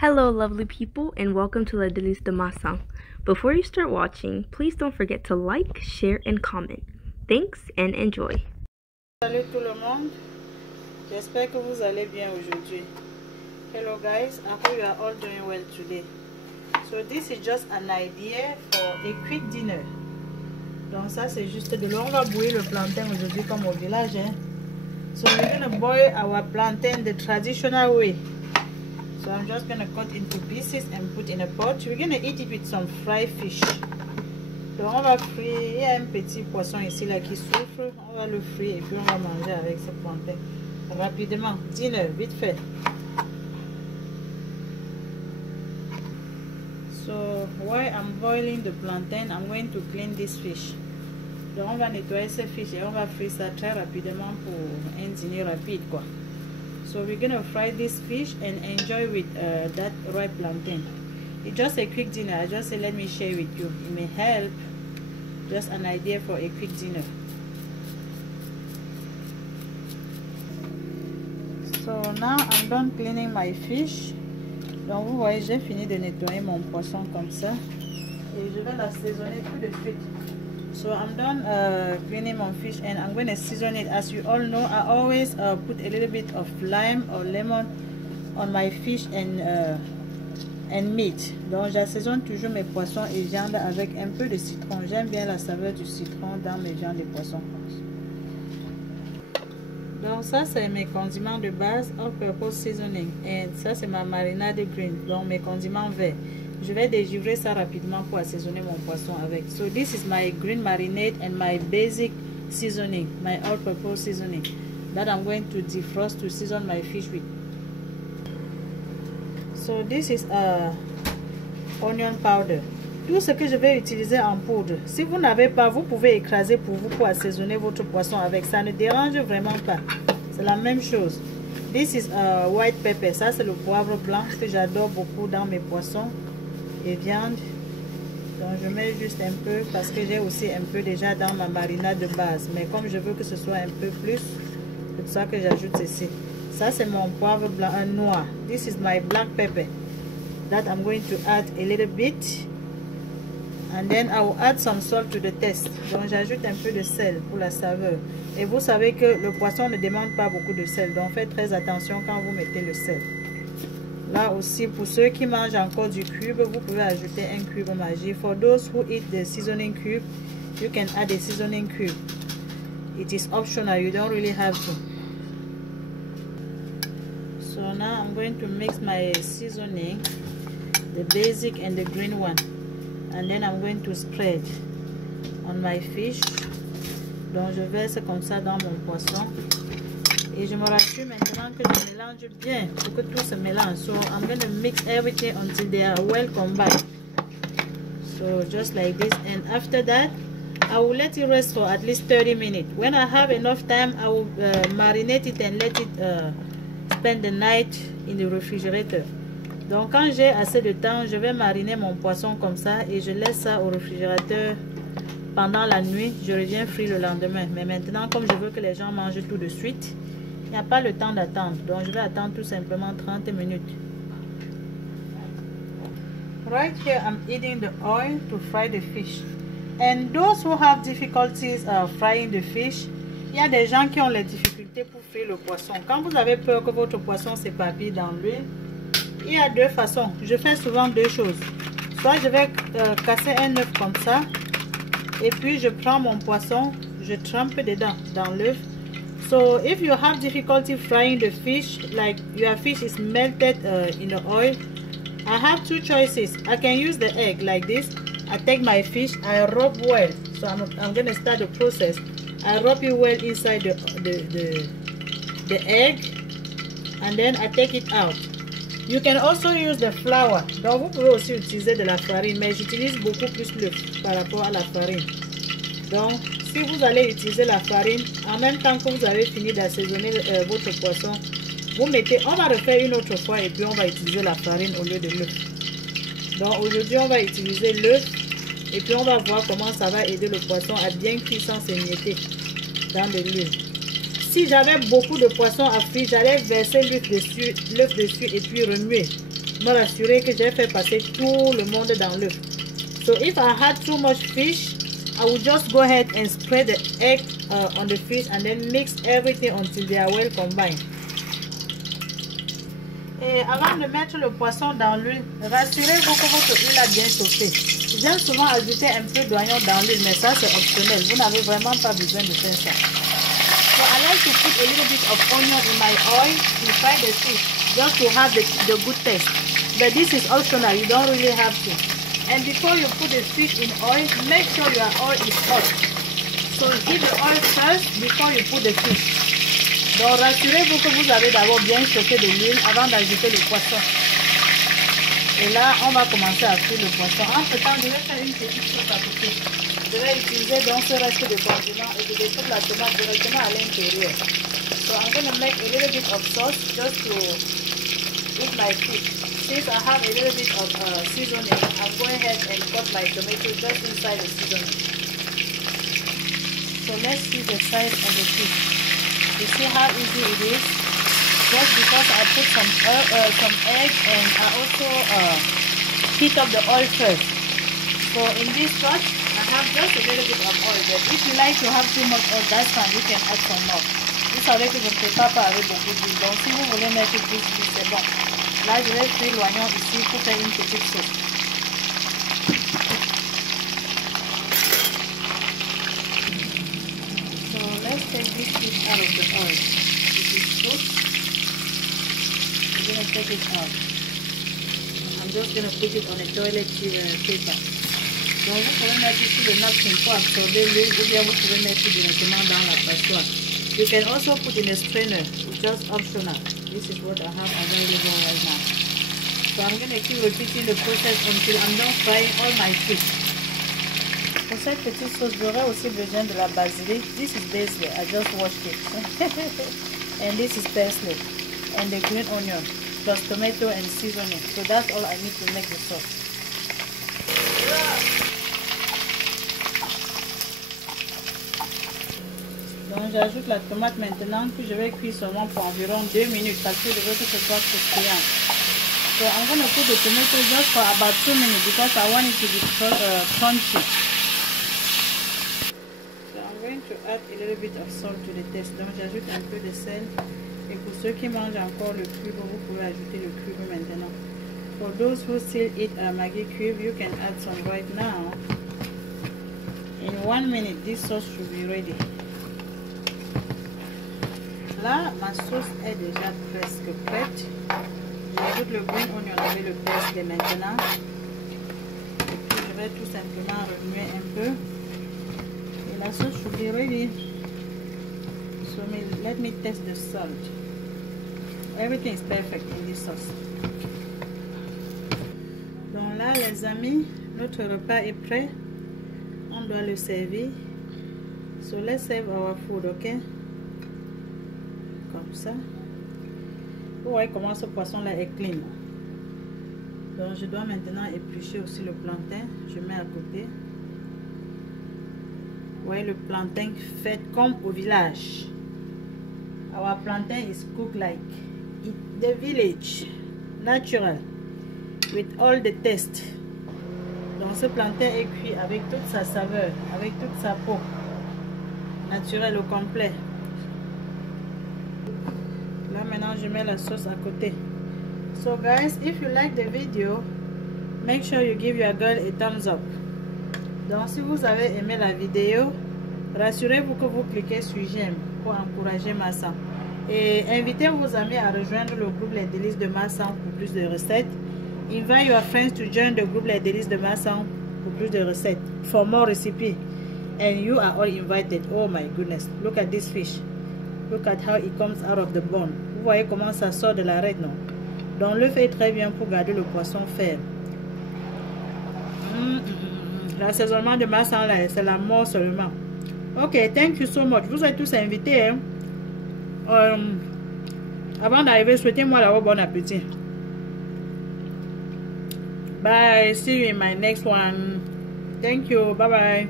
Hello lovely people and welcome to La Délice de Massin. Before you start watching, please don't forget to like, share and comment. Thanks and enjoy. Salut tout le monde, j'espère que vous allez bien aujourd'hui. Hello guys, I hope you are all doing well today. So this is just an idea for a quick dinner. Donc ça c'est juste de l'eau. On va bouillir le plantain aujourd'hui comme au village. So we're gonna boil our plantain the traditional way. So I'm just gonna cut into pieces and put in a pot. We're gonna eat it with some fried fish. Donc on va frire, il y a un petit poisson ici là qui souffre, on va le frire et puis on va manger avec ce plantain. Rapidement, dinner, vite fait. So while I'm boiling the plantain, I'm going to clean this fish. Donc on va nettoyer ce fish et on va frire ça très rapidement pour un dîner rapide quoi. So we're gonna fry this fish and enjoy with that raw plantain. It's just a quick dinner. I just say let me share with you. It may help. Just an idea for a quick dinner. So now I'm done cleaning my fish. Donc vous voyez, j'ai fini de nettoyer mon poisson comme ça. Et je vais l'assaisonner tout de suite. So I'm done cleaning my fish and I'm going to season it. As you all know, I always put a little bit of lime or lemon on my fish and meat. Donc j'assaisonne toujours mes poissons et viandes avec un peu de citron. J'aime bien la saveur du citron dans mes viandes et poissons. Donc ça c'est mes condiments de base, all-purpose seasoning. Et ça c'est ma marinade green, donc mes condiments verts. Je vais dégivrer ça rapidement pour assaisonner mon poisson avec. So this is my green marinade and my basic seasoning, my all-purpose seasoning that I'm going to defrost to season my fish with. So this is onion powder. Tout ce que je vais utiliser en poudre. Si vous n'avez pas, vous pouvez écraser pour vous pour assaisonner votre poisson avec. Ça ne dérange vraiment pas. C'est la même chose. This is white pepper. Ça c'est le poivre blanc que j'adore beaucoup dans mes poissons et viande. Donc je mets juste un peu parce que j'ai aussi un peu déjà dans ma marinade de base. Mais comme je veux que ce soit un peu plus, c'est pour ça que j'ajoute ceci. Ça c'est mon poivre blanc noir. This is my black pepper that I'm going to add a little bit. And then I will add some salt to the taste. Donc j'ajoute un peu de sel pour la saveur. Et vous savez que le poisson ne demande pas beaucoup de sel. Donc faites très attention quand vous mettez le sel. Là aussi, pour ceux qui mangent encore du cube, vous pouvez ajouter un cube magique. For those who eat the seasoning cube, you can add a seasoning cube. It is optional. You don't really have to. So now I'm going to mix my seasoning, the basic and the green one. And then I'm going to spread on my fish. Donc je verse comme ça dans mon poisson. Et je me rassure maintenant que je mélange bien pour que tout se mélange. So I'm going to mix everything until they are well combined. So just like this. And after that, I will let it rest for at least 30 minutes. When I have enough time, I will marinate it and let it spend the night in the refrigerator. Donc quand j'ai assez de temps, je vais mariner mon poisson comme ça et je laisse ça au réfrigérateur pendant la nuit. Je reviens frire le lendemain. Mais maintenant, comme je veux que les gens mangent tout de suite, il n'y a pas le temps d'attendre. Donc je vais attendre tout simplement 30 minutes. Right here, I'm heating the oil to fry the fish. And those who have difficulties frying the fish, il y a des gens qui ont les difficultés pour frire le poisson. Quand vous avez peur que votre poisson s'éparpille dans l'huile, il y a deux façons. Je fais souvent deux choses. Soit je vais casser un œuf comme ça. Et puis je prends mon poisson. Je trempe dedans dans l'œuf. So if you have difficulty frying the fish, like your fish is melted in the oil, I have two choices. I can use the egg like this. I take my fish. I rub well. So I'm going to start the process. I rub it well inside the egg. And then I take it out. You can also use the flour. Donc vous pouvez aussi utiliser de la farine, mais j'utilise beaucoup plus l'œuf par rapport à la farine. Donc si vous allez utiliser la farine, en même temps que vous avez fini d'assaisonner votre poisson, vous mettez, on va refaire une autre fois et puis on va utiliser la farine au lieu de l'œuf. Donc aujourd'hui on va utiliser l'œuf et puis on va voir comment ça va aider le poisson à bien cuire sans s'émietter dans de l'huile. Si j'avais beaucoup de poissons à frire, j'allais verser l'œuf dessus et puis remuer. me rassurer que j'ai fait passer tout le monde dans l'œuf. So if I had too much fish, I would just go ahead and spread the egg on the fish and then mix everything until they are well combined. Et avant de mettre le poisson dans l'huile, rassurez-vous que votre huile a bien chauffé. J'aime souvent ajouter un peu d'oignon dans l'huile, mais ça c'est optionnel. Vous n'avez vraiment pas besoin de faire ça. So I like to put a little bit of onion in my oil to fry the fish, just to have the good taste. But this is optional, you don't really have to. And before you put the fish in oil, make sure your oil is hot. So heat the oil first before you put the fish. Donc rassurez-vous que vous avez d'abord bien chauffé de l'huile avant d'ajouter le poisson. Et là, on va commencer à frire le poisson. Entre temps, je vais faire une petite sauce à côté. Je vais utiliser donc ce reste de condiment et je découpe la tomate directement à l'intérieur. So I'm going to make a little bit of sauce just to eat my fish. Since I have a little bit of seasoning, I'm going ahead and cut my tomato just inside the seasoning. So let's see the size of the fish. You see how easy it is? Just because I put some egg and I also heat up the oil first. So in this pot, I have just a little bit of oil. But if you like to have too much oil, that's fine. You can add some more. Vous savez que je ne prépare pas avec beaucoup d'huile. Donc si vous voulez mettre plus, c'est bon. Là, je vais frire l'oignon ici pour faire une petite sauce. Let's take this fish out of the oil. This is cooked. I'm going to take it out. I'm just going to put it on a toilet paper. Donc vous pouvez mettre ici le napkin pour absorber l'huile ou bien vous pouvez mettre directement dans la passoire. You can also put in a strainer, it's just optional. This is what I have available right now. So I'm going to keep repeating the process until I'm done frying all my fish. Pour cette petite sauce, j'aurais aussi besoin de la basilic. This is basil. I just washed it. And this is parsley. And the green onion. Plus tomato and seasoning. So that's all I need to make the sauce. Donc j'ajoute la tomate maintenant que je vais cuire seulement pour environ 2 minutes parce que je veux que ce soit croustillant. So I'm going to put the tomato just for about 2 minutes because I want it to be crunchy. To add a little bit of salt to the taste. Donc j'ajoute un peu de sel. Et pour ceux qui mangent encore le cube, vous pouvez ajouter le cube maintenant. For those who still eat a Maggi cube, you can add some right now. In 1 minute, this sauce should be ready. Là, ma sauce est déjà presque prête. J'ajoute le green onion avec le parsley maintenant. Et puis je vais tout simplement remuer un peu. La sauce should be ready. So let me test the salt. Everything is perfect in this sauce. Donc là, les amis, notre repas est prêt. On doit le servir. So let's serve our food, ok? Comme ça. Vous voyez comment ce poisson là est clean. Donc je dois maintenant éplucher aussi le plantain. Je mets à côté. Vous voyez le plantain fait comme au village. Our plantain is cooked like the village, natural, with all the taste. Donc ce plantain est cuit avec toute sa saveur, avec toute sa peau, naturel au complet. Là maintenant je mets la sauce à côté. So guys, if you like the video, make sure you give your girl a thumbs up. Donc si vous avez aimé la vidéo, rassurez-vous que vous cliquez sur j'aime pour encourager Massan. Et invitez vos amis à rejoindre le groupe Les Délices de Massan pour plus de recettes. Invite your friends to join the group Les Délices de Massan pour plus de recettes. For more recipes. And you are all invited. Oh my goodness. Look at this fish. Look at how it comes out of the bone. Vous voyez comment ça sort de l'arête, non? Donc l'œuf est très bien pour garder le poisson ferme. L'assaisonnement de Massan là, c'est la mort seulement. Ok, thank you so much. Vous êtes tous invités. Hein? Avant d'arriver, souhaitez-moi d'avoir bon appétit. Bye. See you in my next one. Thank you. Bye bye.